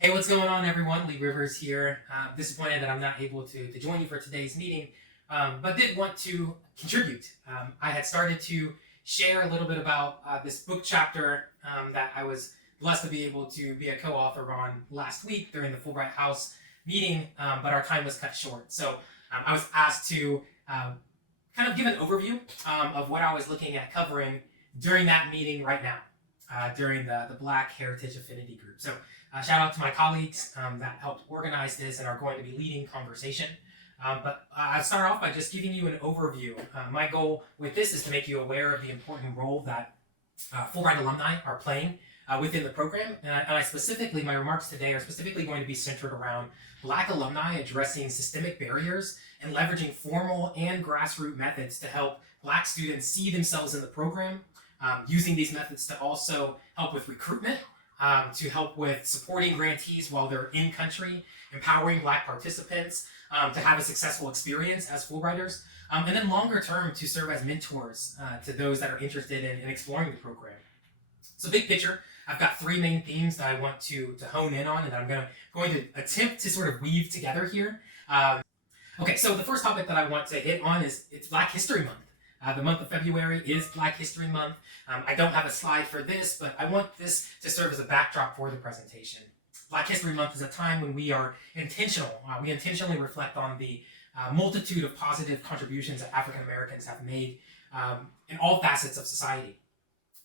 Hey, what's going on, everyone? Lee Rivers here. Disappointed that I'm not able to join you for today's meeting, but did want to contribute. I had started to share a little bit about this book chapter that I was blessed to be able to be a co-author on last week during the Fulbright House meeting, but our time was cut short. So I was asked to kind of give an overview of what I was looking at covering during that meeting right now, during the Black Heritage Affinity group. So shout out to my colleagues that helped organize this and are going to be leading conversation. But I'll start off by just giving you an overview. My goal with this is to make you aware of the important role that Fulbright alumni are playing within the program. And my remarks today are specifically going to be centered around Black alumni addressing systemic barriers and leveraging formal and grassroots methods to help Black students see themselves in the program, using these methods to also help with recruitment, to help with supporting grantees while they're in country, empowering Black participants to have a successful experience as Fulbrighters, and then longer term to serve as mentors to those that are interested in exploring the program. So big picture, I've got three main themes that I want to hone in on and that I'm going to attempt to sort of weave together here. Okay, so the first topic that I want to hit on is it's Black History Month. The month of February is Black History Month. I don't have a slide for this, but I want this to serve as a backdrop for the presentation. Black History Month is a time when we are intentional. We intentionally reflect on the multitude of positive contributions that African Americans have made in all facets of society.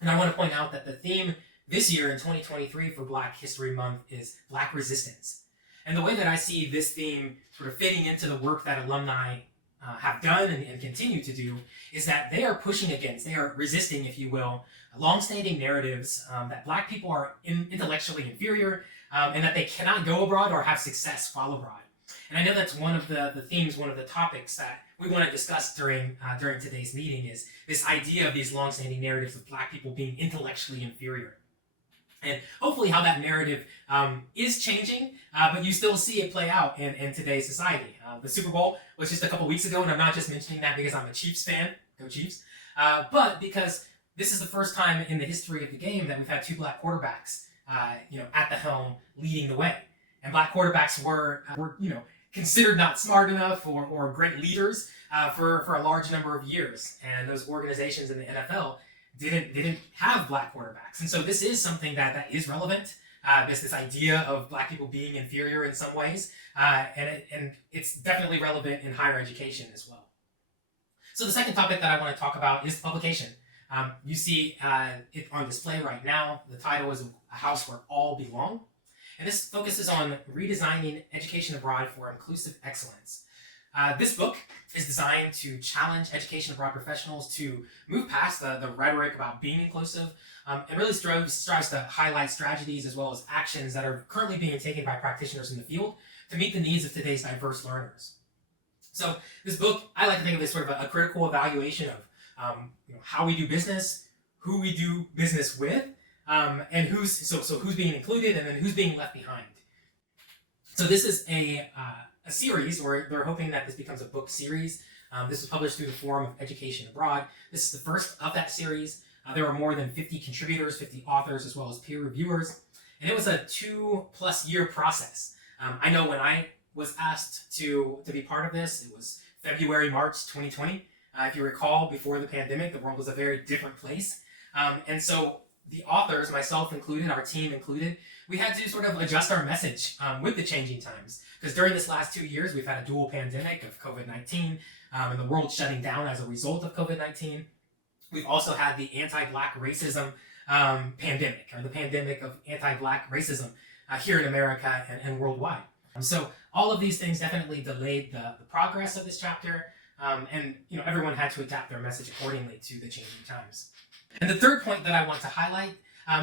And I want to point out that the theme this year in 2023 for Black History Month is Black Resistance. And the way that I see this theme sort of fitting into the work that alumni have done and continue to do is that they are pushing against, they are resisting, if you will, long-standing narratives that Black people are intellectually inferior and that they cannot go abroad or have success while abroad. And I know that's one of the themes, one of the topics that we want to discuss during today's meeting is this idea of these long-standing narratives of Black people being intellectually inferior. And hopefully how that narrative is changing, but you still see it play out in today's society. The Super Bowl was just a couple weeks ago, and I'm not just mentioning that because I'm a Chiefs fan, go Chiefs, but because this is the first time in the history of the game that we've had two Black quarterbacks, at the helm leading the way. And Black quarterbacks were considered not smart enough or great leaders for a large number of years. And those organizations in the NFL didn't have Black quarterbacks. And so this is something that is relevant, this idea of Black people being inferior in some ways, and it's definitely relevant in higher education as well. So the second topic that I want to talk about is publication. You see it on display right now. The title is A House Where All Belong. And this focuses on redesigning education abroad for inclusive excellence. This book is designed to challenge education abroad professionals to move past the rhetoric about being inclusive and really strives to highlight strategies as well as actions that are currently being taken by practitioners in the field to meet the needs of today's diverse learners. So this book, I like to think of as sort of a critical evaluation of how we do business, who we do business with, and who's being included and then who's being left behind. So this is a series, or they're hoping that this becomes a book series. This was published through the Forum of Education Abroad. This is the first of that series. There are more than 50 contributors, 50 authors, as well as peer reviewers. And it was a 2+ year process. I know when I was asked to be part of this, it was February, March 2020. If you recall, before the pandemic, the world was a very different place. And so the authors, myself included, our team included, we had to sort of adjust our message with the changing times. Because during this last 2 years, we've had a dual pandemic of COVID-19 and the world shutting down as a result of COVID-19. We've also had the anti-Black racism pandemic, or the pandemic of anti-Black racism here in America and worldwide. So all of these things definitely delayed the progress of this chapter, and everyone had to adapt their message accordingly to the changing times. And the third point that I want to highlight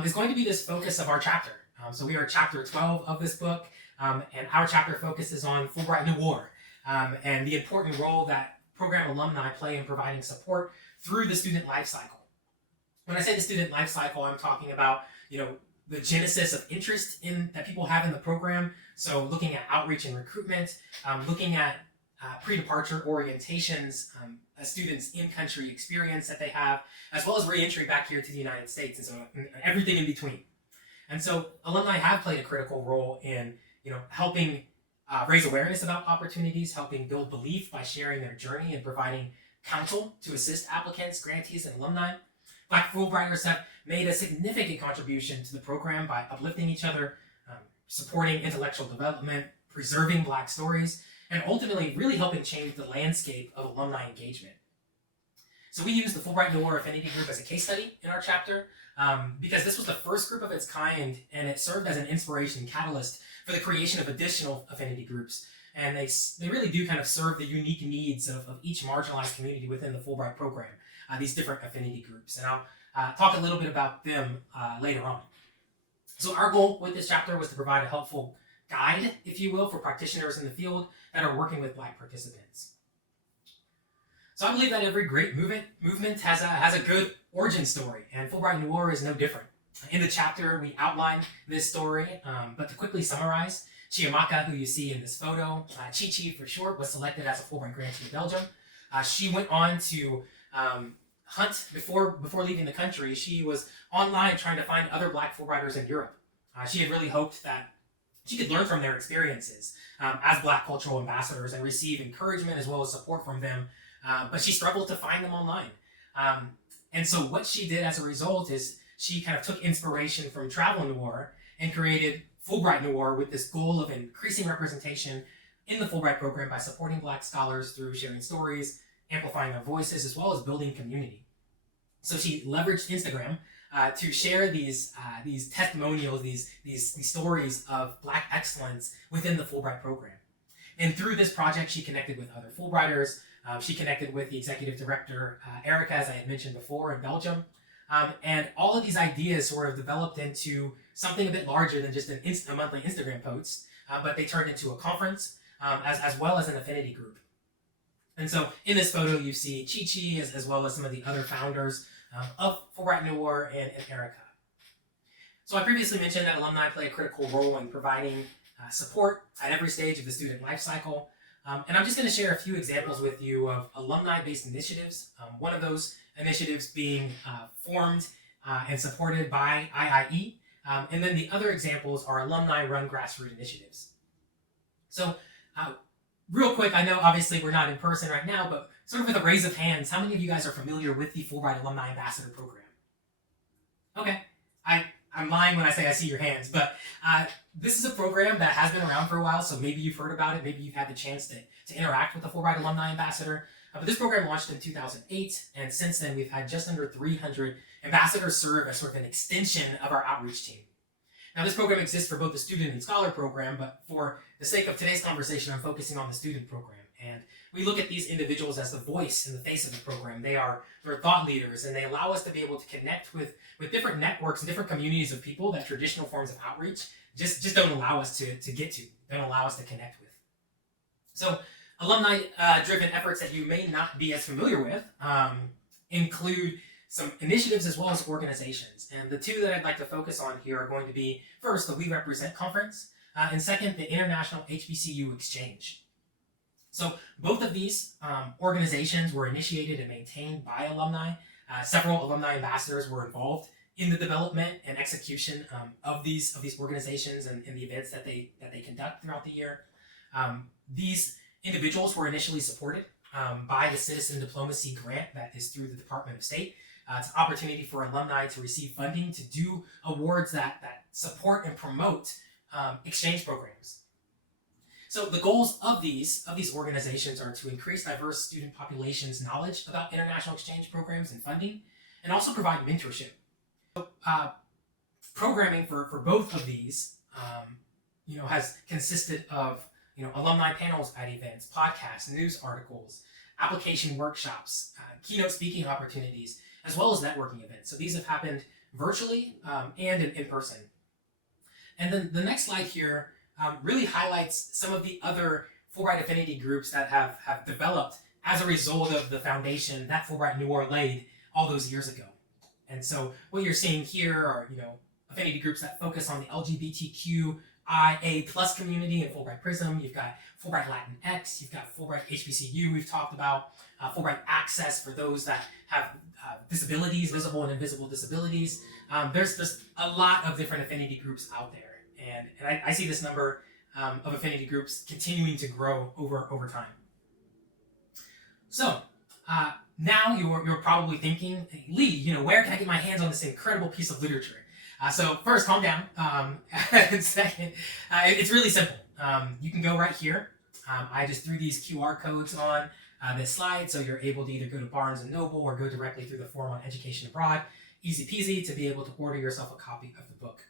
is going to be this focus of our chapter. So we are chapter 12 of this book, and our chapter focuses on Fulbright Noir and the important role that program alumni play in providing support through the student life cycle. When I say the student life cycle, I'm talking about the genesis of interest that people have in the program. So looking at outreach and recruitment, looking at pre-departure orientations, a student's in-country experience that they have, as well as re-entry back here to the United States, and so everything in between. And so alumni have played a critical role in helping raise awareness about opportunities, helping build belief by sharing their journey and providing counsel to assist applicants, grantees, and alumni. Black Fulbrighters have made a significant contribution to the program by uplifting each other, supporting intellectual development, preserving Black stories, and ultimately really helping change the landscape of alumni engagement. So we use the Fulbright Noir Affinity group as a case study in our chapter because this was the first group of its kind, and it served as an inspiration catalyst for the creation of additional affinity groups. And they really do kind of serve the unique needs of each marginalized community within the Fulbright program, these different affinity groups. And I'll talk a little bit about them later on. So our goal with this chapter was to provide a helpful guide, if you will, for practitioners in the field that are working with Black participants. So I believe that every great movement has a good origin story, and Fulbright Noir is no different. In the chapter, we outline this story, but to quickly summarize, Chiamaka, who you see in this photo, Chi-Chi for short, was selected as a Fulbright grantee in Belgium. She went on to hunt before leaving the country. She was online trying to find other Black Fulbrighters in Europe. She had really hoped that she could learn from their experiences as Black cultural ambassadors and receive encouragement as well as support from them, but she struggled to find them online. And so what she did as a result is she kind of took inspiration from Travel Noir and created Fulbright Noir with this goal of increasing representation in the Fulbright program by supporting Black scholars through sharing stories, amplifying their voices, as well as building community. So she leveraged Instagram to share these testimonials, these stories of Black excellence within the Fulbright program. And through this project, she connected with other Fulbrighters. She connected with the executive director, Erica, as I had mentioned before, in Belgium. And all of these ideas sort of developed into something a bit larger than just a monthly Instagram post, but they turned into a conference as well as an affinity group. And so in this photo, you see Chi-Chi as well as some of the other founders of Fulbright Noir and Erica. So I previously mentioned that alumni play a critical role in providing support at every stage of the student life cycle. And I'm just going to share a few examples with you of alumni-based initiatives. One of those initiatives being formed and supported by IIE. And then the other examples are alumni-run grassroots initiatives. So real quick, I know obviously we're not in person right now, but sort of with a raise of hands, how many of you guys are familiar with the Fulbright Alumni Ambassador Program? Okay, I'm lying when I say I see your hands, but this is a program that has been around for a while, so maybe you've heard about it, maybe you've had the chance to interact with the Fulbright Alumni Ambassador. But this program launched in 2008, and since then we've had just under 300 ambassadors serve as sort of an extension of our outreach team. Now this program exists for both the student and scholar program, but for the sake of today's conversation, I'm focusing on the student program. And we look at these individuals as the voice and the face of the program. They're thought leaders, and they allow us to be able to connect with different networks and different communities of people that traditional forms of outreach just don't allow us to get to, don't allow us to connect with. So alumni-driven efforts that you may not be as familiar with include some initiatives as well as organizations. And the two that I'd like to focus on here are going to be, first, the We Represent Conference, and second, the International HBCU Exchange. So both of these organizations were initiated and maintained by alumni. Several alumni ambassadors were involved in the development and execution of these organizations and the events that they conduct throughout the year. These individuals were initially supported by the Citizen Diplomacy Grant that is through the Department of State. It's an opportunity for alumni to receive funding to do awards that support and promote exchange programs. So the goals of these organizations are to increase diverse student populations' knowledge about international exchange programs and funding, and also provide mentorship. So, programming for both of these, has consisted of alumni panels at events, podcasts, news articles, application workshops, keynote speaking opportunities, as well as networking events. So these have happened virtually and in person. And then the next slide here really highlights some of the other Fulbright affinity groups that have developed as a result of the foundation that Fulbright Noir laid all those years ago. And so what you're seeing here are, affinity groups that focus on the LGBTQIA+ IA Plus community and Fulbright Prism. You've got Fulbright Latinx. You've got Fulbright HBCU. We've talked about Fulbright Access for those that have disabilities, visible and invisible disabilities. There's a lot of different affinity groups out there, and I see this number of affinity groups continuing to grow over time. So now you're probably thinking, hey, Lee, where can I get my hands on this incredible piece of literature? So first, calm down. And second, it's really simple. You can go right here. I just threw these QR codes on this slide, so you're able to either go to Barnes & Noble or go directly through the form on Education Abroad. Easy peasy to be able to order yourself a copy of the book.